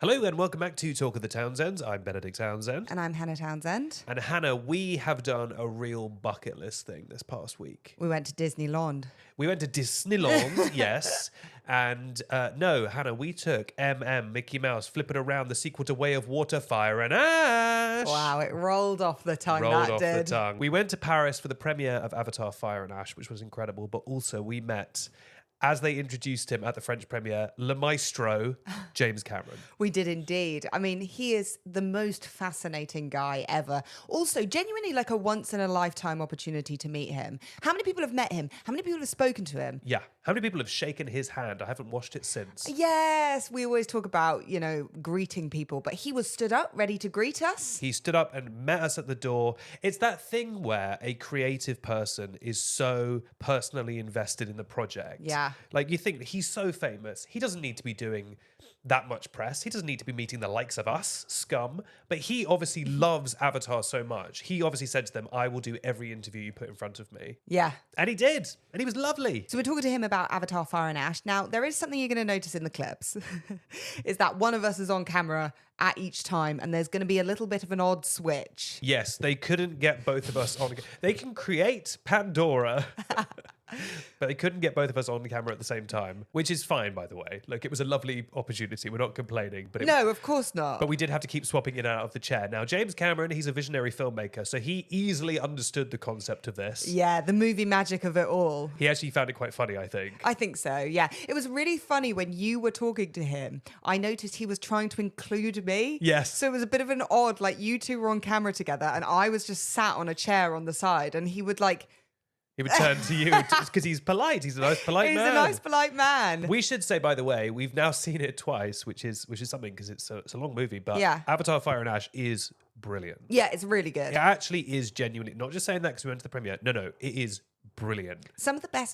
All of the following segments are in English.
Hello and welcome back to Talk of the Townsends. I'm Benedict Townsend. And I'm Hannah Townsend. And Hannah, we have done a real bucket list thing this past week. We went to Disneyland. We went to Disneyland, yes. And no, Hannah, we took Mickey Mouse, Flipping Around, the sequel to Way of Water, Fire and Ash. Wow, it rolled off the tongue, Rolled off the tongue. We went to Paris for the premiere of Avatar, Fire and Ash, which was incredible. But also we met, as they introduced him at the French premiere, Le Maestro, James Cameron. We did indeed. I mean, he is the most fascinating guy ever. Also, genuinely like a once-in-a-lifetime opportunity to meet him. How many people have met him? How many people have spoken to him? Yeah. How many people have shaken his hand? I haven't watched it since. Yes, we always talk about, greeting people, but he was stood up, ready to greet us. He stood up and met us at the door. It's that thing where a creative person is so personally invested in the project. Yeah. Like, you think he's so famous. He doesn't need to be doing that much press. He doesn't need to be meeting the likes of us, scum. But he obviously loves Avatar so much. He obviously said to them, I will do every interview you put in front of me. Yeah. And he did. And he was lovely. So we're talking to him about Avatar, Fire and Ash. Now, there is something you're going to notice in the clips. Is that one of us is on camera at each time, and there's going to be a little bit of an odd switch. Yes, they couldn't get both of us on. They can create Pandora, but they couldn't get both of us on camera at the same time, which is fine, by the way. Look, it was a lovely opportunity. We're not complaining. But No, of course not. But we did have to keep swapping in and out of the chair. Now, James Cameron, he's a visionary filmmaker, so he easily understood the concept of this. Yeah, the movie magic of it all. He actually found it quite funny, I think. I think so, yeah. It was really funny when you were talking to him. I noticed he was trying to include me. Yes. So it was a bit of an odd, like you two were on camera together and I was just sat on a chair on the side and he would He would turn to you because he's polite. He's a nice, polite man. He's a nice, polite man. We should say, by the way, we've now seen it twice, which is something because it's a long movie. But Yeah. Avatar, Fire and Ash is brilliant. Yeah, it's really good. It actually is genuinely, not just saying that because we went to the premiere. No, it is brilliant.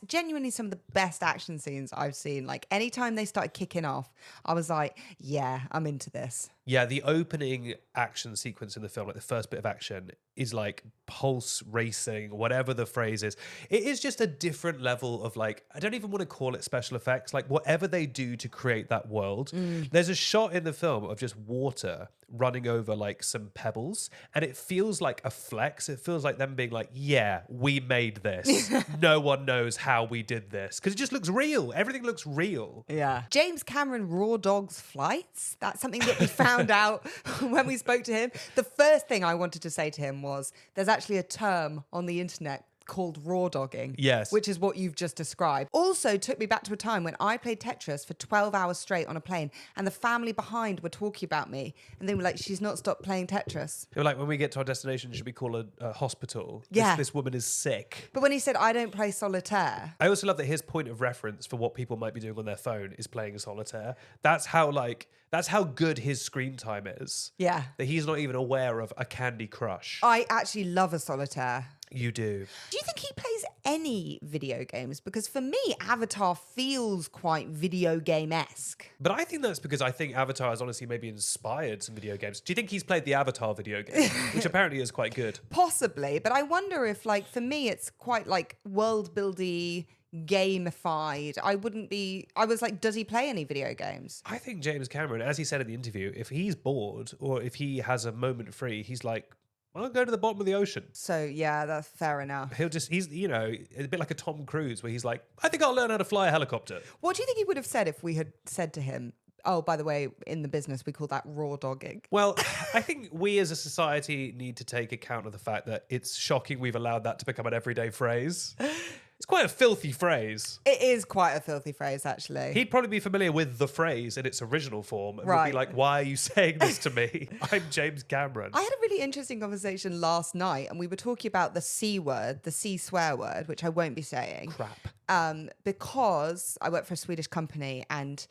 Genuinely some of the best action scenes I've seen. Like anytime they started kicking off, I was like, yeah, I'm into this. Yeah, the opening action sequence in the film, like the first bit of action, is like pulse racing, whatever the phrase is. It is just a different level of like, I don't even want to call it special effects, like whatever they do to create that world. There's a shot in the film of just water running over like some pebbles, and it feels like a flex. It feels like them being like, yeah, we made this. No one knows how we did this. Because it just looks real. Everything looks real. Yeah. James Cameron raw dogs flights. That's something that we found out when we spoke to him. The first thing I wanted to say to him was there's actually a term on the internet called raw dogging. Yes. Which is what you've just described. Also took me back to a time when I played Tetris for 12 hours straight on a plane and the family behind were talking about me and they were like, she's not stopped playing Tetris. They were like, when we get to our destination, should we call a hospital? Yeah. This woman is sick. But when he said, I don't play solitaire. I also love that his point of reference for what people might be doing on their phone is playing solitaire. That's how good his screen time is. Yeah. That he's not even aware of a Candy Crush. I actually love a solitaire. You do. Do you think he plays any video games? Because for me, Avatar feels quite video game-esque. But I think that's because I think Avatar has honestly maybe inspired some video games. Do you think he's played the Avatar video game, which apparently is quite good? Possibly, but I wonder if, like, for me, it's quite, like, world-buildy, gamified. I was like, does he play any video games? I think James Cameron, as he said in the interview, if he's bored or if he has a moment free, he's like, I'll go to the bottom of the ocean. So, yeah, that's fair enough. He's a bit like a Tom Cruise where he's like, I think I'll learn how to fly a helicopter. What do you think he would have said if we had said to him, oh, by the way, in the business, we call that raw dogging? Well, I think we as a society need to take account of the fact that it's shocking we've allowed that to become an everyday phrase. It's quite a filthy phrase. It is quite a filthy phrase, actually. He'd probably be familiar with the phrase in its original form and would Right. be like, why are you saying this to me? I'm James Cameron. I had a really interesting conversation last night, and we were talking about the C word, the C swear word, which I won't be saying. Crap. Because I work for a Swedish company, and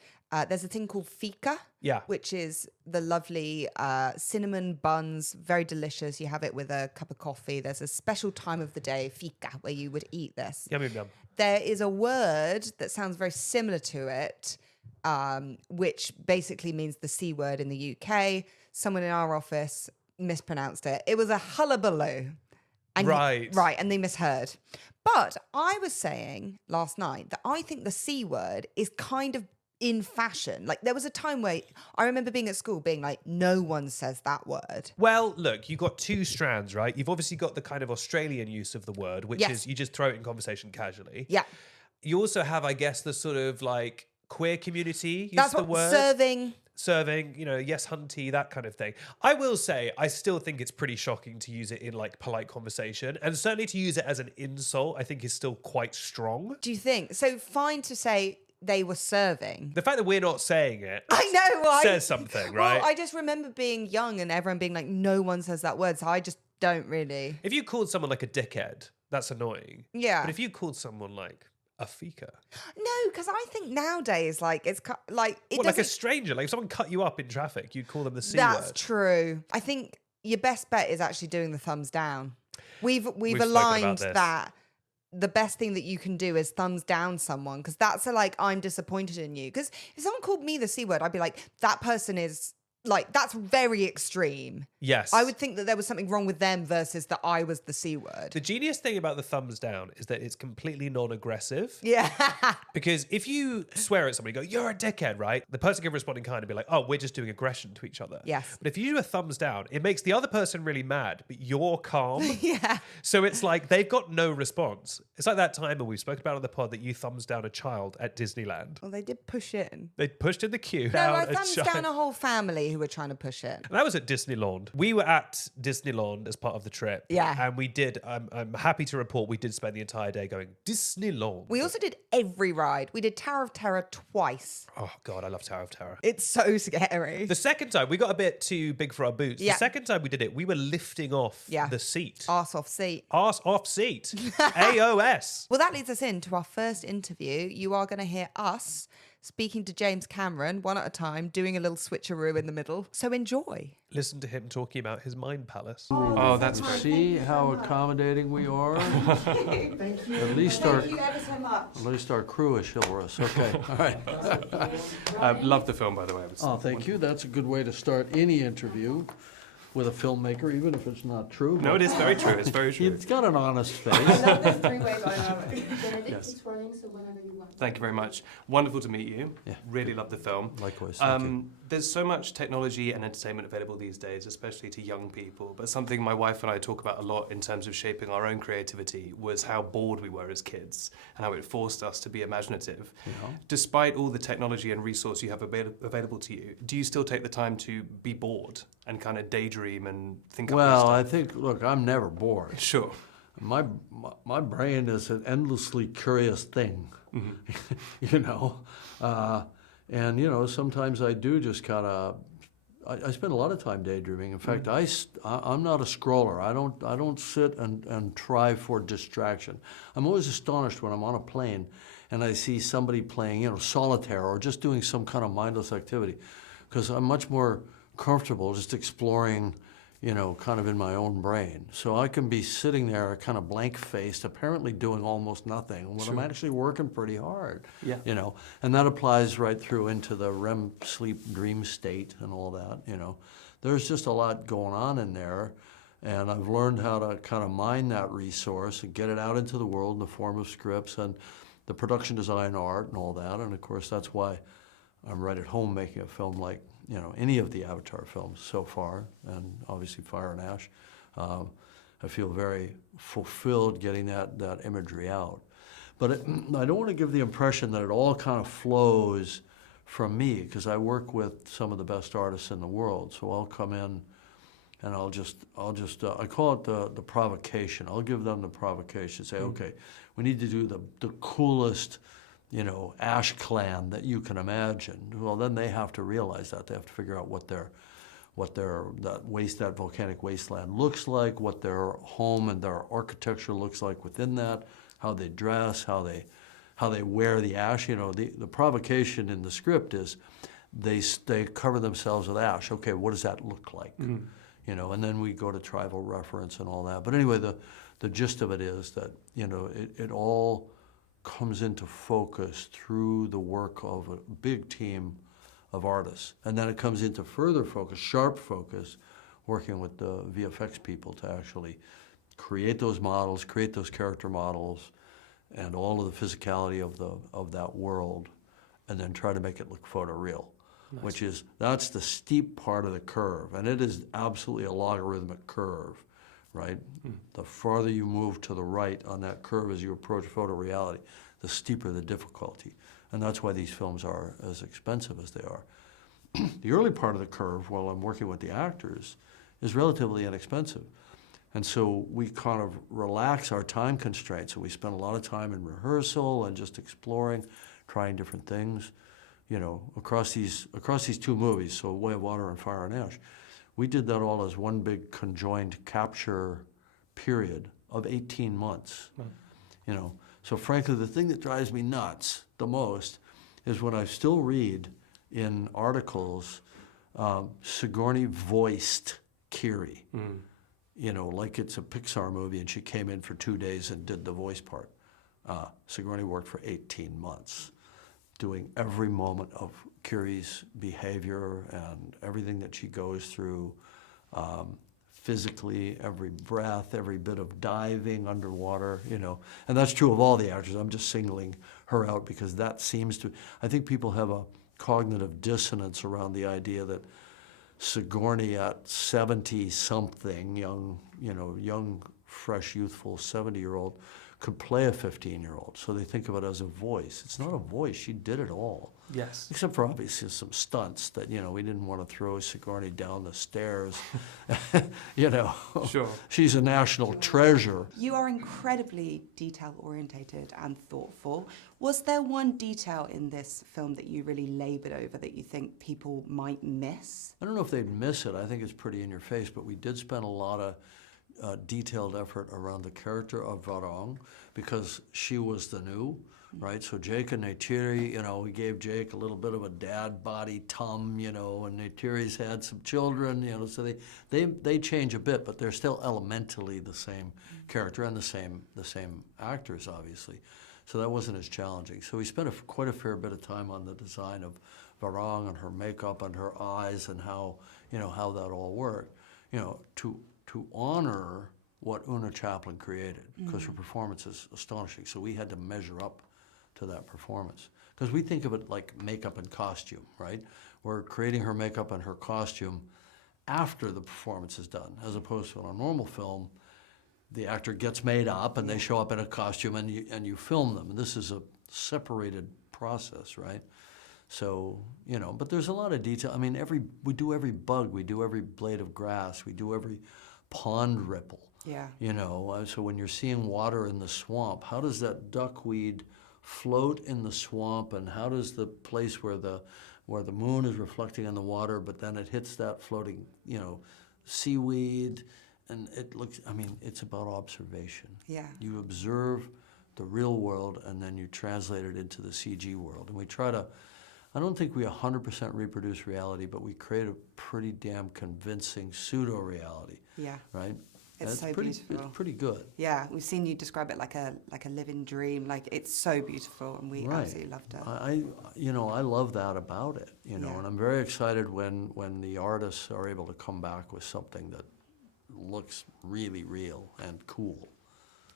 there's a thing called fika, Yeah. which is the lovely cinnamon buns, very delicious. You have it with a cup of coffee. There's a special time of the day, fika, where you would eat this. Yum, yum, yum. There is a word that sounds very similar to it, which basically means the C word in the UK. Someone in our office mispronounced it. It was a hullabaloo. And Right. Right, and they misheard. But I was saying last night that I think the C word is kind of in fashion. Like there was a time where I remember being at school being like, no one says that word. Well, look, you've got two strands, right? You've obviously got the kind of Australian use of the word, which Yes. is you just throw it in conversation casually. Yeah. You also have, I guess, the sort of like queer community use That's the what word. Serving, yes, hunty, that kind of thing. I will say, I still think it's pretty shocking to use it in like polite conversation, and certainly to use it as an insult, I think is still quite strong. Do you think? So fine to say they were serving. The fact that we're not saying it I know, right? says something, right? Well, I just remember being young and everyone being like, no one says that word, so I just don't really. If you called someone like a dickhead, that's annoying. Yeah. But if you called someone like a fika, No, because I think nowadays, like, it's like it like a doesn't. stranger, like if someone cut you up in traffic, you'd call them the C That's word. true. I think your best bet is actually doing the thumbs down. We've spoken about aligned this. that the best thing that you can do is thumbs down someone, because that's like, I'm disappointed in you. Because if someone called me the C word, I'd be like, that person is like, that's very extreme. Yes. I would think that there was something wrong with them versus that I was the C word. The genius thing about the thumbs down is that it's completely non-aggressive. Yeah. Because if you swear at somebody, go, you're a dickhead, right? The person can respond in kind and be like, oh, we're just doing aggression to each other. Yes. But if you do a thumbs down, it makes the other person really mad, but you're calm. Yeah. So it's like they've got no response. It's like that time when we spoke about on the pod that you thumbs down a child at Disneyland. Well, they did push in. They pushed in the queue. No, I a thumbs child. down a whole family who were trying to push it. And that was at Disneyland. We were at Disneyland as part of the trip. Yeah. And we did, I'm happy to report, we did spend the entire day going, Disneyland. We also did every ride. We did Tower of Terror twice. Oh, God, I love Tower of Terror. It's so scary. The second time, we got a bit too big for our boots. Yeah. The second time we did it, we were lifting off the seat. Arse off seat. Arse off seat. AOS. Well, that leads us into our first interview. You are going to hear us speaking to James Cameron one at a time, doing a little switcheroo in the middle. So enjoy. Listen to him talking about his mind palace. Oh, that's great. See how accommodating we are? Thank you. At least our, Thank you ever so much. at least our crew is chivalrous. Okay, all right. Love the film, by the way. It was Oh, thank you. That's a good way to start any interview with a filmmaker, even if it's not true. No, it is very true. It's very true. It's got an honest face. love this three-way dynamic. Benedict, Yes. it's running, so whenever you want. Thank you very much. Wonderful to meet you. Yeah. Really love the film. Likewise, thank you. There's so much technology and entertainment available these days, especially to young people. But something my wife and I talk about a lot in terms of shaping our own creativity was how bored we were as kids and how it forced us to be imaginative. Despite all the technology and resource you have available to you, do you still take the time to be bored and kind of daydream and think up Well, new I stuff? think, look, I'm never bored. Sure. My brain is an endlessly curious thing, you know. And, you know, sometimes I do just kind of, I spend a lot of time daydreaming. In fact, I'm not a scroller. I don't sit and try for distraction. I'm always astonished when I'm on a plane and I see somebody playing, you know, solitaire or just doing some kind of mindless activity, because I'm much more comfortable just exploring, you know, kind of in my own brain. So I can be sitting there kind of blank-faced, apparently doing almost nothing, when I'm actually working pretty hard. Yeah. You know, and that applies right through into the REM sleep dream state and all that, you know. There's just a lot going on in there, and I've learned how to kind of mine that resource and get it out into the world in the form of scripts and the production design art and all that. And of course, that's why I'm right at home making a film like, you know, any of the Avatar films so far, and obviously Fire and Ash. I feel very fulfilled getting that imagery out. But I don't want to give the impression that it all kind of flows from me, because I work with some of the best artists in the world. So I'll come in and I'll just I call it the provocation. I'll give them the provocation. Say, okay, we need to do the coolest, you know, Ash clan that you can imagine. Well, then they have to realize that. They have to figure out what that volcanic wasteland looks like, what their home and their architecture looks like within that, how they dress, how they wear the ash. You know, the provocation in the script is they cover themselves with ash. Okay, what does that look like? You know, and then we go to tribal reference and all that. But anyway, the gist of it is that, you know, it all comes into focus through the work of a big team of artists. And then it comes into further focus, sharp focus, working with the VFX people to actually create those models, create those character models, and all of the physicality of that world, and then try to make it look photoreal, which is, that's the steep part of the curve. And it is absolutely a logarithmic curve, right? The farther you move to the right on that curve as you approach photoreality, the steeper the difficulty. And that's why these films are as expensive as they are. The early part of the curve, while I'm working with the actors, is relatively inexpensive. And so we kind of relax our time constraints, and we spend a lot of time in rehearsal and just exploring, trying different things, you know, across these two movies, so Way of Water and Fire and Ash. We did that all as one big conjoined capture period of 18 months, you know. So frankly, the thing that drives me nuts the most is when I still read in articles, Sigourney voiced Kiri. You know, like it's a Pixar movie and she came in for 2 days and did the voice part. Sigourney worked for 18 months doing every moment of Kiri's behavior and everything that she goes through, physically, every breath, every bit of diving underwater, you know. And that's true of all the actors. I'm just singling her out because that seems to, I think people have a cognitive dissonance around the idea that Sigourney at 70-something, young, fresh, youthful 70-year-old, could play a 15-year-old. So they think of it as a voice. It's not a voice. She did it all. Yes. Except for obviously some stunts that, you know, we didn't want to throw Sigourney down the stairs. You know, Sure. She's a national treasure. You are incredibly detail-orientated and thoughtful. Was there one detail in this film that you really laboured over that you think people might miss? I don't know if they'd miss it. I think it's pretty in your face, but we did spend a lot of detailed effort around the character of Varong because she was the new, right? So Jake and Neytiri, you know, we gave Jake a little bit of a dad body tum, you know, and Neytiri's had some children, you know, so they change a bit, but they're still elementally the same character and the same actors, obviously. So that wasn't as challenging. So we spent quite a fair bit of time on the design of Varong and her makeup and her eyes and how that all worked, you know, to honor what Una Chaplin created, because her performance is astonishing. So we had to measure up to that performance. Because we think of it like makeup and costume, right? We're creating her makeup and her costume after the performance is done, as opposed to in a normal film, the actor gets made up and they show up in a costume and you film them. And this is a separated process, right? So, you know, but there's a lot of detail. I mean, we do every bug, we do every blade of grass, we do every pond ripple. Yeah. You know, so when you're seeing water in the swamp, how does that duckweed float in the swamp, and how does the place where the moon is reflecting on the water, but then it hits that floating, you know, seaweed, and it looks, I mean, it's about observation. Yeah. You observe the real world and then you translate it into the CG world. And we try to, I don't think we 100% reproduce reality, but we create a pretty damn convincing pseudo-reality. Yeah. Right? It's so pretty, beautiful. It's pretty good. Yeah, we've seen you describe it like a living dream. Like, it's so beautiful, and we absolutely loved it. I love that about it, you know, Yeah. and I'm very excited when the artists are able to come back with something that looks really real and cool.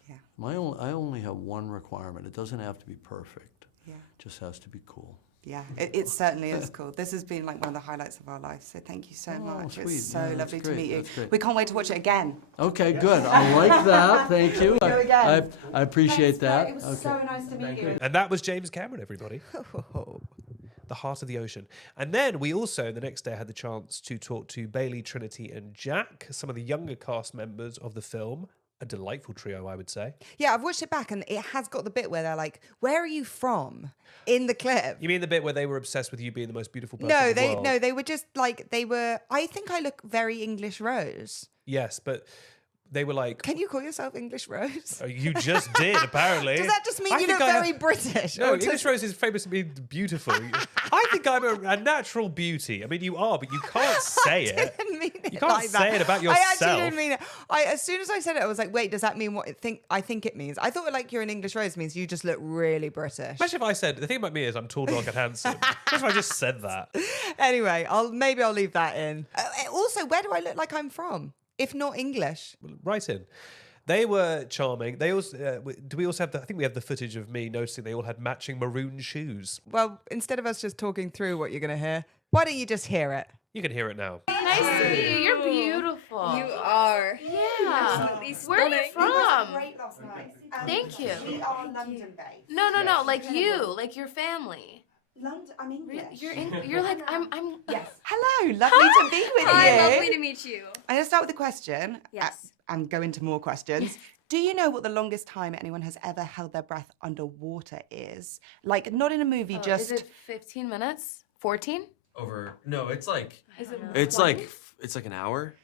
Yeah. I only have one requirement. It doesn't have to be perfect. Yeah. It just has to be cool. Yeah, it certainly is cool. This has been like one of the highlights of our life, so thank you so much. Sweet. It's so Yeah, that's lovely to great. meet you. That's great. We can't wait to watch it again. Okay, good. I like that. Thank you. Go again. I appreciate that. It was so nice to meet you. And that was James Cameron, everybody. The heart of the ocean. And then we also, the next day, had the chance to talk to Bailey, Trinity, and Jack, some of the younger cast members of the film. A delightful trio, I would say. Yeah, I've watched it back and it has got the bit where they're like, "Where are you from?" in the clip. You mean the bit where they were obsessed with you being the most beautiful person No, in the world? they were just like, I think I look very English Rose. Yes, but they were like... Can you call yourself English Rose? Oh, you just did, apparently. Does that just mean I you think look I very have- British? No, Or English Rose is famous for being beautiful. I think I'm a natural beauty. I mean, you are, but you can't say it. I didn't mean it You can't like that. say it about I actually yourself. didn't mean it. As soon as I said it, I was like, wait, does that mean what I think it means? I thought like you're an English Rose means you just look really British. Imagine if I said, the thing about me is I'm tall, dark, and handsome. Imagine if I just said that. Anyway, maybe I'll leave that in. Also, where do I look like I'm from? If not English. Right in. They were charming. They also do we also have I think we have the footage of me noticing they all had matching maroon shoes. Well, instead of us just talking through what you're going to hear, why don't you just hear it? You can hear it now. Nice to meet you. You're beautiful. You are. Yeah. Where are you from? Thank you. We are London-based. No. Like you, like your family. London, I'm English. You're like I'm. Yes. Hello, lovely to be with you. Hi, lovely to meet you. I'm going to start with a question. Yes. And go into more questions. Do you know what the longest time anyone has ever held their breath underwater is? Like, not in a movie, just... Is it 15 minutes? 14? No, it's like Is it? it's like an hour.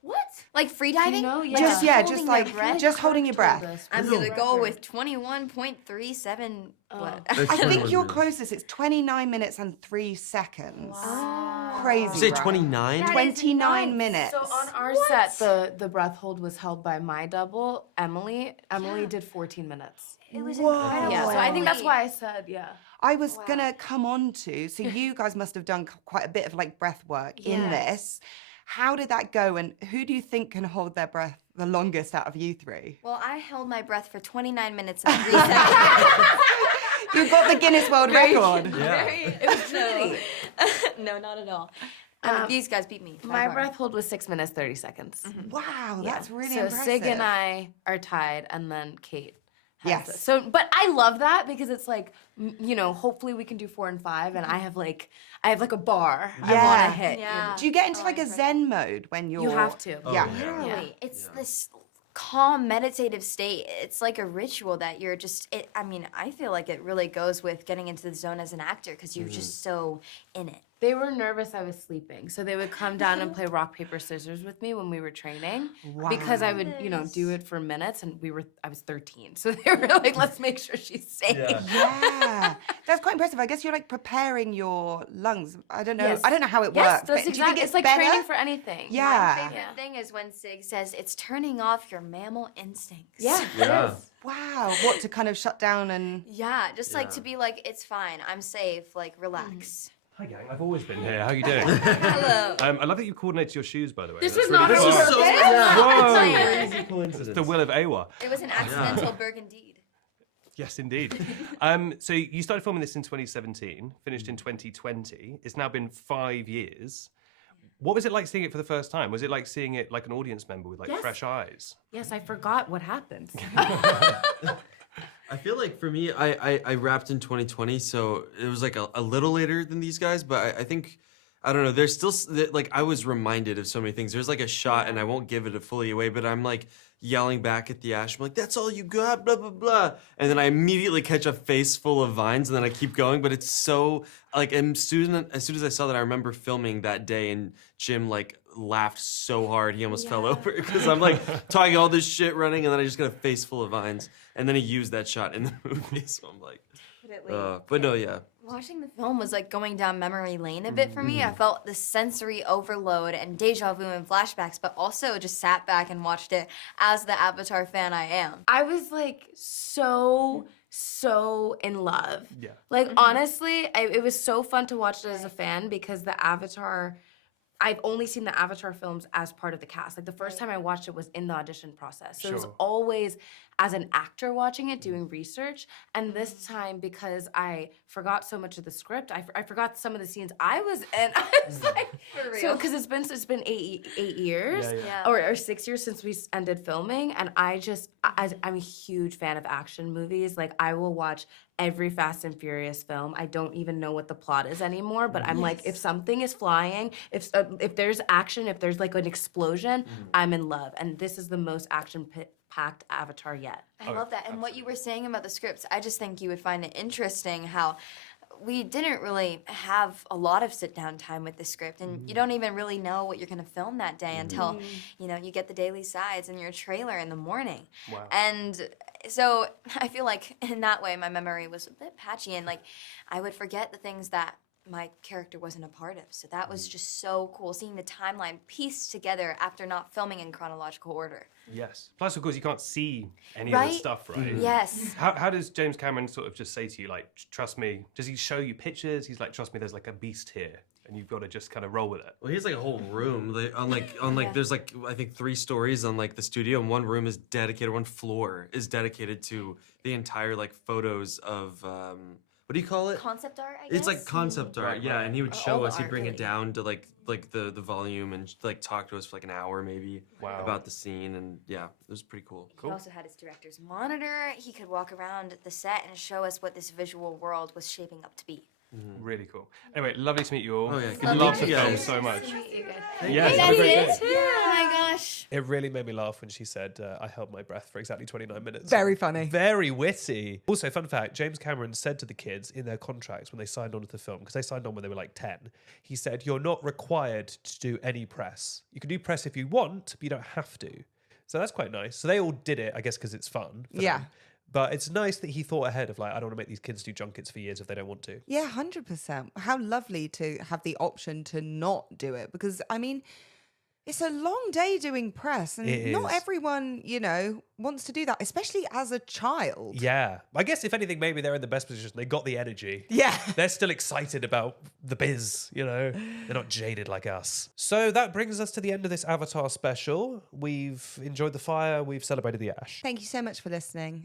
What? Like free diving? No, yeah. Just holding like, your breath? just holding your breath. I'm gonna go with 21.37. What? I think you're closest. It's 29 minutes and 3 seconds. Wow. Crazy, You say right? 29? That is 29 nuts. minutes. So on our set, the breath hold was held by my double, Emily. Emily did 14 minutes. It was Whoa. incredible. Yeah, so I think that's why I said, yeah. I was gonna come on to, so you guys must have done quite a bit of like breath work in this. How did that go, and who do you think can hold their breath the longest out of you three? Well, I held my breath for 29 minutes and 3 seconds. You got the Guinness World Record. Yeah. It was Trinity. No, not at all. These guys beat me. by My far. breath hold was 6 minutes, 30 seconds. Wow, that's really so impressive. Sig and I are tied, and then Kate has Yes. this. So, but I love that because it's like, hopefully we can do 4 and 5, and I have like a bar I Yeah. want to hit. Yeah. Do you get into like a Zen mode when you're? You have to. Yeah. Really, it's this calm meditative state. It's like a ritual that you're just I feel like it really goes with getting into the zone as an actor because you're just so in it. They were nervous I was sleeping, so they would come down and play rock, paper, scissors with me when we were training. Because I would, do it for minutes, and I was 13, so they were like, "Let's make sure she's safe." Yeah, that's quite impressive. I guess you're like preparing your lungs. I don't know. Yes. I don't know how it Yes, works. that's but do you think it's it's like better? training for anything. Yeah. My favorite thing is when Sig says it's turning off your mammal instincts. Yeah. Yeah. Wow. What to kind of shut down and? Yeah, just like to be like, it's fine, I'm safe, like relax. Hi gang, I've always been here. How are you doing? Hello. I love that you coordinated your shoes, by the way. This That's was not really a cool. purpose. Crazy coincidence. The will of Awa. It was an accidental burgundy. Yes, indeed. So you started filming this in 2017, finished in 2020. It's now been 5 years. What was it like seeing it for the first time? Was it like seeing it like an audience member with like Yes. fresh eyes? Yes, I forgot what happened. I feel like for me, I wrapped in 2020, so it was like a little later than these guys, but I think, I don't know, there's still, like, I was reminded of so many things. There's like a shot, and I won't give it fully away, but I'm like yelling back at the ash. I'm like, that's all you got, blah, blah, blah. And then I immediately catch a face full of vines, and then I keep going, but it's so, like, as soon as I saw that, I remember filming that day, and Jim, like, laughed so hard he almost fell over because I'm like talking all this shit running, and then I just got a face full of vines, and then he used that shot in the movie, so I'm like, but no, yeah. Watching the film was like going down memory lane a bit for me. I felt the sensory overload and deja vu and flashbacks, but also just sat back and watched it as the Avatar fan I am. I was like so in love. Yeah. Like honestly, it was so fun to watch it as a fan because the Avatar, I've only seen the Avatar films as part of the cast. Like the first time I watched it was in the audition process. So it was Sure. always as an actor watching it, doing research. And this time, because I forgot so much of the script, I forgot some of the scenes I was in. I was like, For real. so because it's been eight years Yeah. or 6 years since we ended filming, and I'm a huge fan of action movies. Like I will watch every Fast and Furious film. I don't even know what the plot is anymore, but I'm like, if something is flying, if there's action, if there's like an explosion, I'm in love. And this is the most action-packed Avatar yet. I love that. And what you were saying about the scripts, I just think you would find it interesting how we didn't really have a lot of sit-down time with the script, and you don't even really know what you're going to film that day until, you get the daily sides and your trailer in the morning. Wow. And so I feel like in that way my memory was a bit patchy, and like I would forget the things that my character wasn't a part of. So that was just so cool, seeing the timeline pieced together after not filming in chronological order. Yes. Plus, of course, you can't see any of Right? the stuff, right? Yes. How does James Cameron sort of just say to you, like, trust me? Does he show you pictures? He's like, trust me, there's like a beast here. and you've got to just kind of roll with it. Well, he has like a whole room. There's like I think 3 stories on like the studio, and one room is dedicated. One floor is dedicated to the entire like photos of what do you call it? Concept art, I guess. It's like concept art, Right, yeah. right. And he would All show the us. He'd art, bring it really. down to like the volume and like talk to us for like an hour maybe Wow. about the scene, and yeah, it was pretty cool. He also had his director's monitor. He could walk around the set and show us what this visual world was shaping up to be. Really cool. Anyway, lovely to meet you all. Oh, yeah, good Love to the meet you film guys. so much. Yes, have a great That's day. it. Oh my gosh. It really made me laugh when she said, I held my breath for exactly 29 minutes. Very funny. Very witty. Also, fun fact, James Cameron said to the kids in their contracts when they signed on to the film, because they signed on when they were like 10, he said, you're not required to do any press. You can do press if you want, but you don't have to. So that's quite nice. So they all did it, I guess, because it's fun. for Yeah. them. But it's nice that he thought ahead of like, I don't want to make these kids do junkets for years if they don't want to. Yeah, 100%. How lovely to have the option to not do it, because I mean, it's a long day doing press, and It not is. everyone, wants to do that, especially as a child. Yeah. I guess if anything, maybe they're in the best position. They got the energy. Yeah. They're still excited about the biz, They're not jaded like us. So that brings us to the end of this Avatar special. We've enjoyed the fire. We've celebrated the ash. Thank you so much for listening.